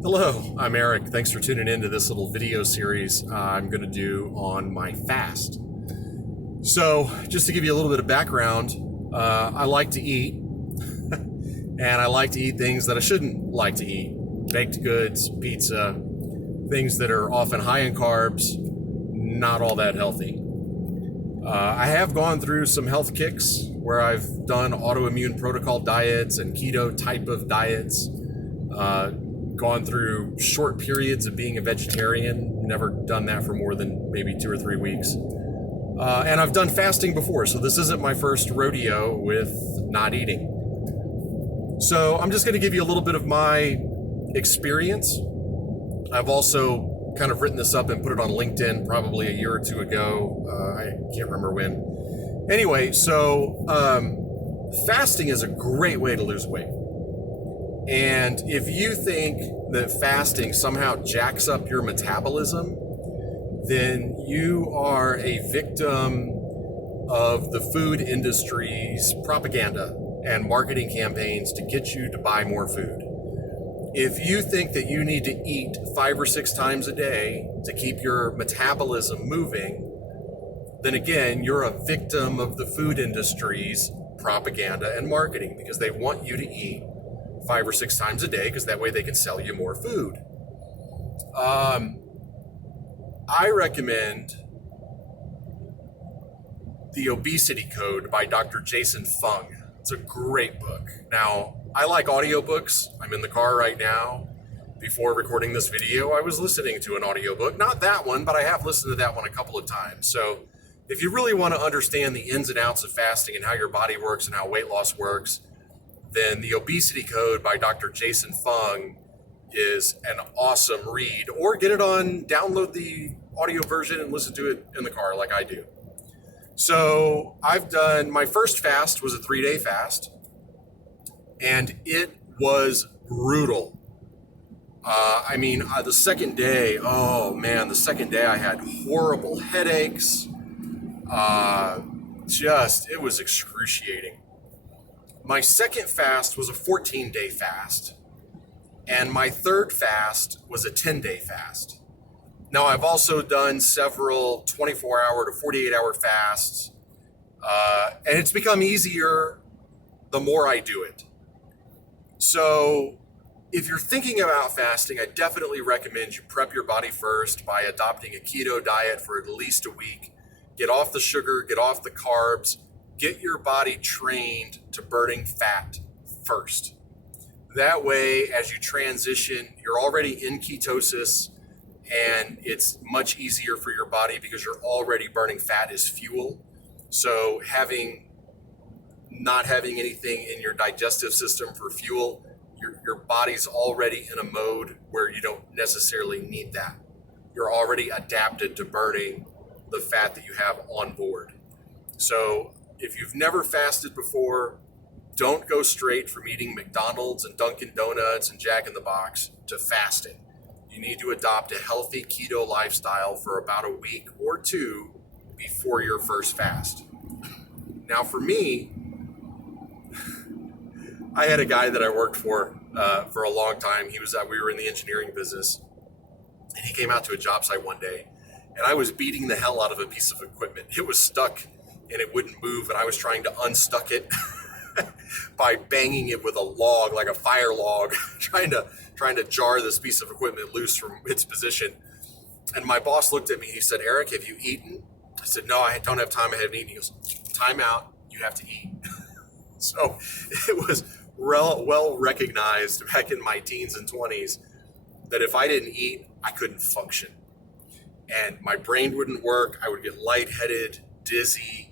Hello, I'm Eric. Thanks for tuning in to this little video series I'm going to do on my fast. So, just to give you a little bit of background, I like to eat, and I like to eat things that I shouldn't like to eat. Baked goods, pizza, things that are often high in carbs, not all that healthy. I have gone through some health kicks where I've done autoimmune protocol diets and keto type of diets. Gone through short periods of being a vegetarian, never done that for more than maybe 2 or 3 weeks. And I've done fasting before, so this isn't my first rodeo with not eating. So I'm just going to give you a little bit of my experience. I've also kind of written this up and put it on LinkedIn probably a year or two ago. I can't remember when. Anyway, so fasting is a great way to lose weight. And if you think that fasting somehow jacks up your metabolism, then you are a victim of the food industry's propaganda and marketing campaigns to get you to buy more food. If you think that you need to eat 5 or 6 times a day to keep your metabolism moving, then again, you're a victim of the food industry's propaganda and marketing because they want you to eat 5 or 6 times a day because that way they can sell you more food. I recommend The Obesity Code by Dr. Jason Fung. It's a great book. Now, I like audiobooks. I'm in the car right now. Before recording this video, I was listening to an audiobook. Not that one, but I have listened to that one a couple of times. So if you really want to understand the ins and outs of fasting and how your body works and how weight loss works, then The Obesity Code by Dr. Jason Fung is an awesome read. Or download the audio version and listen to it in the car like I do. So my first fast was a 3-day fast, and it was brutal. The second day, the second day I had horrible headaches. It was excruciating. My second fast was a 14-day fast, and my third fast was a 10-day fast. Now, I've also done several 24-hour to 48-hour fasts, and it's become easier the more I do it. So if you're thinking about fasting, I definitely recommend you prep your body first by adopting a keto diet for at least a week. Get off the sugar, get off the carbs, get your body trained to burning fat first. That way, as you transition, you're already in ketosis, and it's much easier for your body because you're already burning fat as fuel. So not having anything in your digestive system for fuel, your body's already in a mode where you don't necessarily need that. You're already adapted to burning the fat that you have on board. So if you've never fasted before, don't go straight from eating McDonald's and Dunkin' Donuts and Jack in the Box to fasting. You need to adopt a healthy keto lifestyle for about a week or 2 before your first fast. Now for me, I had a guy that I worked for a long time. We were in the engineering business, and he came out to a job site one day, and I was beating the hell out of a piece of equipment. It was stuck and it wouldn't move, and I was trying to unstuck it by banging it with a log, like a fire log, trying to jar this piece of equipment loose from its position. And my boss looked at me, he said, "Eric, have you eaten?" I said, "No, I don't have time, I haven't eaten." He goes, "Time out, you have to eat." So it was well recognized back in my teens and 20s that if I didn't eat, I couldn't function. And my brain wouldn't work, I would get lightheaded, dizzy.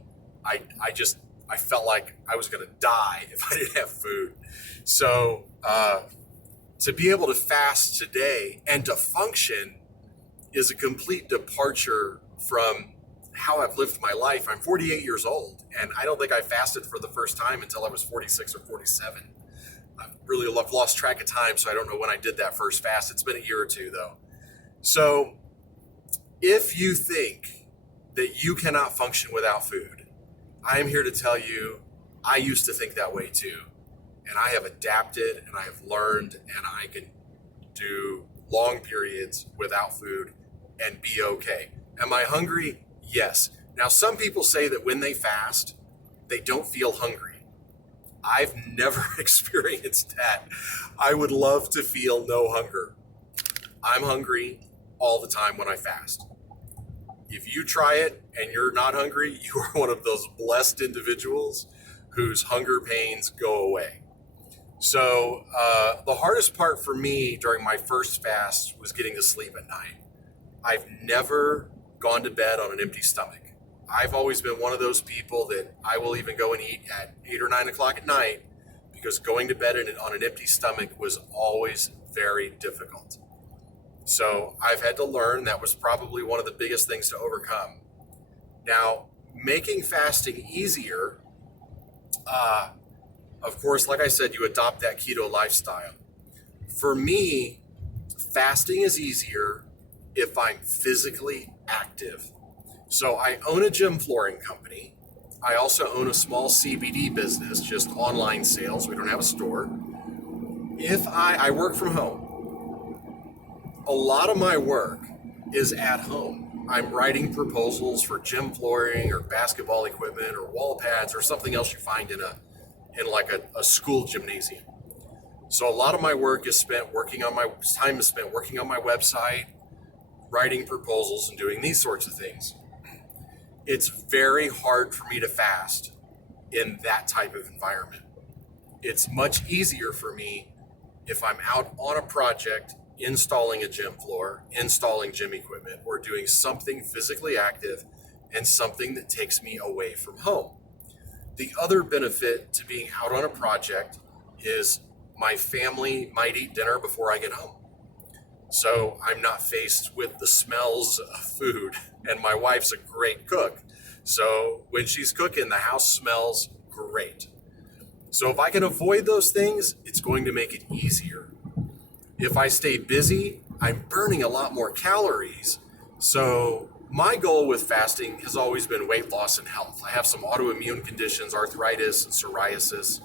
I felt like I was going to die if I didn't have food. So to be able to fast today and to function is a complete departure from how I've lived my life. I'm 48 years old, and I don't think I fasted for the first time until I was 46 or 47. I've really lost track of time, so I don't know when I did that first fast. It's been a year or 2, though. So if you think that you cannot function without food, I am here to tell you, I used to think that way too. And I have adapted, and I have learned, and I can do long periods without food and be okay. Am I hungry? Yes. Now, some people say that when they fast, they don't feel hungry. I've never experienced that. I would love to feel no hunger. I'm hungry all the time when I fast. If you try it and you're not hungry, you are one of those blessed individuals whose hunger pains go away. So the hardest part for me during my first fast was getting to sleep at night. I've never gone to bed on an empty stomach. I've always been one of those people that I will even go and eat at 8 or 9 o'clock at night, because going to bed on an empty stomach was always very difficult. So I've had to learn that was probably one of the biggest things to overcome. Now, making fasting easier, of course, like I said, you adopt that keto lifestyle. For me, fasting is easier if I'm physically active. So I own a gym flooring company. I also own a small CBD business, just online sales. We don't have a store. I work from home. A lot of my work is at home. I'm writing proposals for gym flooring or basketball equipment or wall pads or something else you find in a school gymnasium. So a lot of my work is spent working on my website, writing proposals and doing these sorts of things. It's very hard for me to fast in that type of environment. It's much easier for me if I'm out on a project, installing a gym floor, installing gym equipment, or doing something physically active and something that takes me away from home. The other benefit to being out on a project is my family might eat dinner before I get home. So I'm not faced with the smells of food, and my wife's a great cook. So when she's cooking, the house smells great. So if I can avoid those things, it's going to make it easier. If I stay busy, I'm burning a lot more calories. So my goal with fasting has always been weight loss and health. I have some autoimmune conditions, arthritis and psoriasis.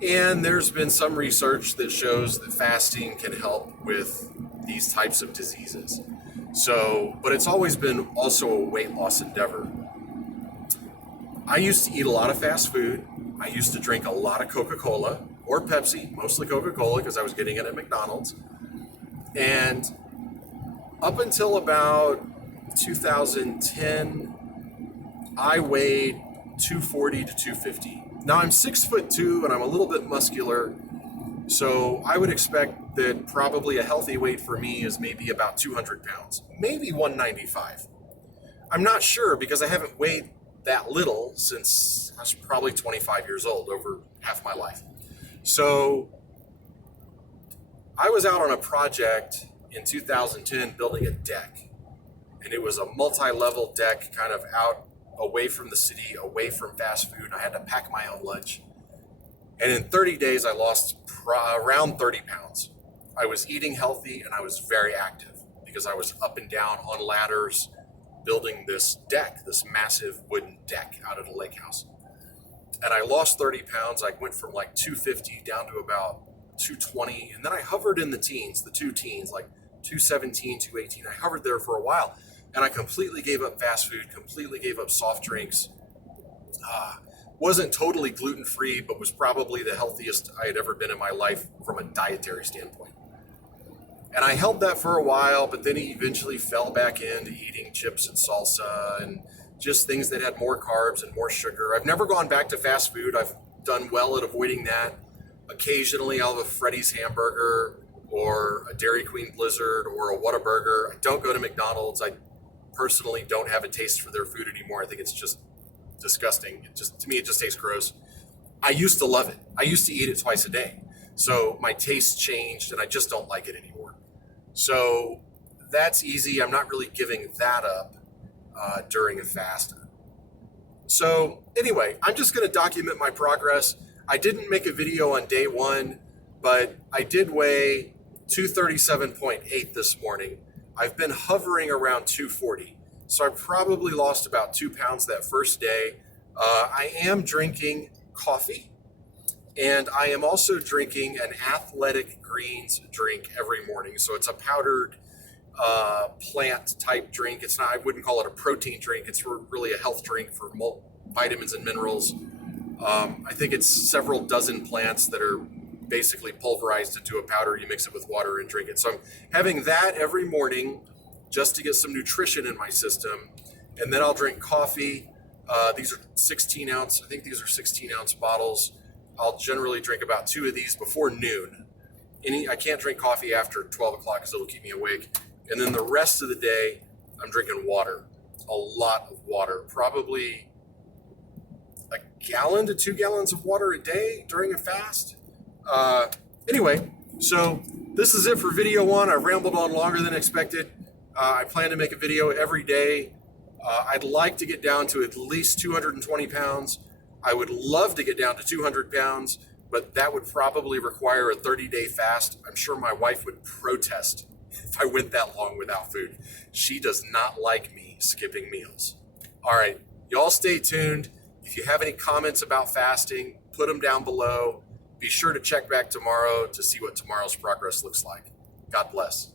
And there's been some research that shows that fasting can help with these types of diseases. But it's always been also a weight loss endeavor. I used to eat a lot of fast food. I used to drink a lot of Coca-Cola or Pepsi, mostly Coca-Cola because I was getting it at McDonald's. And up until about 2010, I weighed 240 to 250. Now I'm 6'2" and I'm a little bit muscular. So I would expect that probably a healthy weight for me is maybe about 200 pounds, maybe 195. I'm not sure because I haven't weighed that little since I was probably 25 years old, over half my life. So I was out on a project in 2010 building a deck, and it was a multi-level deck kind of out away from the city, away from fast food. I had to pack my own lunch. And in 30 days, I lost around 30 pounds. I was eating healthy and I was very active because I was up and down on ladders building this deck, this massive wooden deck out at a lake house. And I lost 30 pounds. I went from like 250 down to about 220. And then I hovered in the teens, the two teens, like 217, 218. I hovered there for a while. And I completely gave up fast food, completely gave up soft drinks. Wasn't totally gluten-free, but was probably the healthiest I had ever been in my life from a dietary standpoint. And I held that for a while, but then he eventually fell back into eating chips and salsa and just things that had more carbs and more sugar. I've never gone back to fast food. I've done well at avoiding that. Occasionally I'll have a Freddy's hamburger or a Dairy Queen Blizzard or a Whataburger. I don't go to McDonald's. I personally don't have a taste for their food anymore. I think it's just disgusting. To me, it just tastes gross. I used to love it. I used to eat it twice a day. So my taste changed and I just don't like it anymore. So that's easy. I'm not really giving that up during a fast. So anyway, I'm just going to document my progress. I didn't make a video on day one, but I did weigh 237.8 this morning. I've been hovering around 240. So I probably lost about 2 pounds that first day. I am drinking coffee. And I am also drinking an athletic greens drink every morning. So it's a powdered plant type drink. It's not, I wouldn't call it a protein drink. It's really a health drink for vitamins and minerals. I think it's several dozen plants that are basically pulverized into a powder. You mix it with water and drink it. So I'm having that every morning just to get some nutrition in my system. And then I'll drink coffee. These are 16 ounce. I think these are 16 ounce bottles. I'll generally drink about 2 of these before noon. I can't drink coffee after 12 o'clock because it'll keep me awake. And then the rest of the day, I'm drinking water, a lot of water, probably a gallon to 2 gallons of water a day during a fast. Anyway, so this is it for video 1. I rambled on longer than expected. I plan to make a video every day. I'd like to get down to at least 220 pounds. I would love to get down to 200 pounds, but that would probably require a 30-day fast. I'm sure my wife would protest if I went that long without food. She does not like me skipping meals. All right, y'all stay tuned. If you have any comments about fasting, put them down below. Be sure to check back tomorrow to see what tomorrow's progress looks like. God bless.